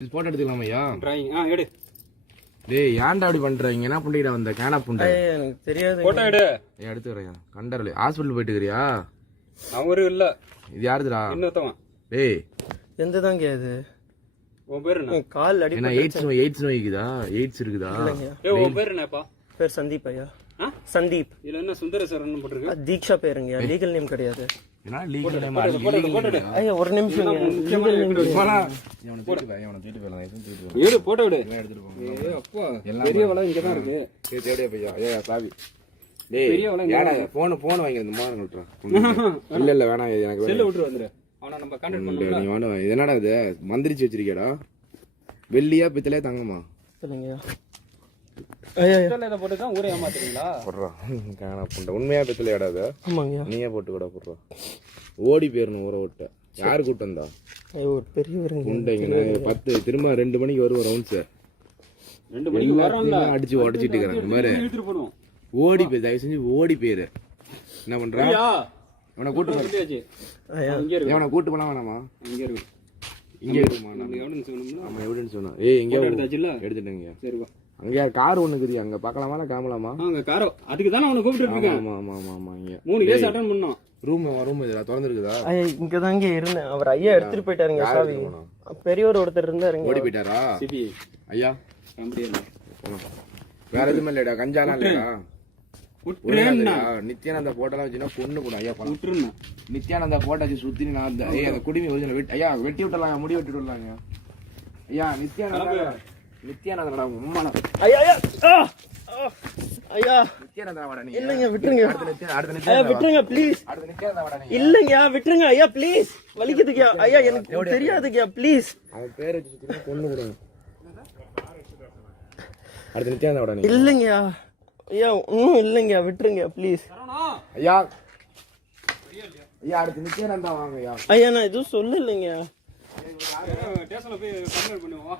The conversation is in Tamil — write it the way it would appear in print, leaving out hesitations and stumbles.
போட்டோ எடுத்துக்கலாம் ஐயா. டிராயிங் எடு. டேய் ஏன்டா அப்படி பண்றீங்க? என்ன பண்ணிட வந்த கேனா புண்டை? எனக்கு தெரியாது. போட்டோ எடு. எடுத்து வரேன். கண்டறல ஹாஸ்பிடல் போயிட்டு இருக்கறியா? அவரு இல்ல. இது யாருதுடா? இன்னொருத்தவன். டேய் எந்த தாங்க இது? உன் பேர் என்ன? கால் அடி. என்ன எய்ட்ஸ் நோய் இருக்குதா? எய்ட்ஸ் இருக்குதா? ஏய் உன் பேர் என்னப்பா? பேர் சந்தீப் ஐயா. சந்தீப். இதுல என்ன சுந்தரேஸ்வரன் போட்டுருக்கு? தீக்ஷா பேருங்க. லீகல் நேம் கிடையாது. என்ன லீகல் நேம்? போட்டோ ஐயா ஒரு நிமிஷம். முக்கியமான இவனை தூக்கிட்டு போய் இவனை தூக்கிட்டு போலாம். இவனை தூக்கிட்டு போலாம். ஏடு போட்டோ எடு. எல்லாம் எடுத்துட்டு போங்க. ஏய் அப்பா பெரிய வலை இங்க தான் இருக்கு. ஏய் தேடியா பையா. ஏய் சாவி. டேய் பெரிய வலை ஏடா போன் வாங்கி இந்த மாதிரி விட்டுறேன். இல்ல வேணாம் எனக்கு செல்ல விட்டு வந்துரு. அவனை நம்ம கான்டாக்ட் பண்ணலாம். நீ வாடா. இது என்னடா இது? மந்திரிச்சு வச்சிருக்கேடா. வெள்ளியா பித்தளையா தங்கமா? சொல்லுங்க ஐயா. இத போட்டு தான் ஊரே ஏமாத்துறீங்களா? போடுறா. காணா புண்டை. உண்மையா பித்தளையாடா அது? ஆமாங்க. நீயே போட்டு கூட போடுறா. ஓடி போயிரணும் ஊரை விட்டு. யாரு கூட்டு வந்தா? ஒரு பெரியவருங்க. புண்டைங்க 10 திரும்ப 2 மணிக்கு வருவோம் ரவுண்ட்ஸ். 2 மணிக்கு வரோம்ல. அடிச்சு உடைச்சிட்டு இருக்காங்க இந்த மாதிரி. இழுத்துட்டு போறோம். ஓடி போய் தயவு செஞ்சு ஓடி போயிரு. என்ன பண்றா? இவனை கூட்டு போ. ஐயா இங்க இருக்கு. இவனை கூட்டு போனா வேணாமா? இங்க இருக்கு. இங்க இருக்குமா? நம்ம எவிடன்ஸ் வேணும்னா ஆமா எவிடன்ஸ் வேணும். ஏய் எங்க எடுத்தாச்சுல? எடுத்துட்டேங்க. சரி வா. அங்க யார் கார் ஒண்ணு இருக்குது. அங்க பார்க்கலாமா காமலாமா? அங்க காரோ. அதுக்கு தான அவனை கூப்பிட்டு இருக்கேன். ஆமா ஆமா ஆமா ஆமா இங்க 3 கேஸ் அட்டெண்ட் பண்ணோம். ரூம் இதுல திறந்து இருக்குதா? ஐயா இங்க தாங்க இருந்தேன். அவர் ஐயா எடுத்துட்டு போயிட்டாருங்க சாவி. பெரியவர் ஒருத்தர் இருந்தாருங்க. ஓடி போயிட்டாரா? சிபி ஐயா கம்பெனில. வேற எதுவும் இல்லடா. கஞ்சாலாம் இல்லடா. விட்டுறேன்னா நித்யானந்தா போட்டோலாம் வச்சுனா பொண்ணு கூட ஐயா பணம். விட்டுறேன்னா நித்யானந்தா போட்டோ வச்சு சுத்தி நான் அந்த அந்த குடிமி ஒரிஜினல் ஐயா வெட்டி விட்டலாம். முடி வெட்டி விடலாங்க ஐயா. நித்யானந்தா உம்மான ஐயா ஐயா ஐயா நித்யானந்தா வாடா நீ. இல்லங்க விட்டுருங்க. அடுத்து ஐயா விட்டுருங்க ப்ளீஸ். அடுத்து நித்யானந்தா வாடா நீ. இல்லங்க விட்டுருங்க ஐயா ப்ளீஸ். வலிக்குதுங்க ஐயா. எனக்கு தெரியாதுங்க ப்ளீஸ். அவன் பேர் வச்சு சுத்தி பொண்ணு கூட. அடுத்து நித்யானந்தா வாடா நீ. இல்லங்க ஐயா இன்னும் இல்லங்க விட்டுருங்க ப்ளீஸ். ஐயா ஐயா அடுத்து நித்யானந்தா வாங்க ஐயா. ஐயா நான் எதுவும் சொல்லலைங்க. ஸ்டேஷன்ல போய் கம்ப்ளைண்ட் பண்ணுவோம்.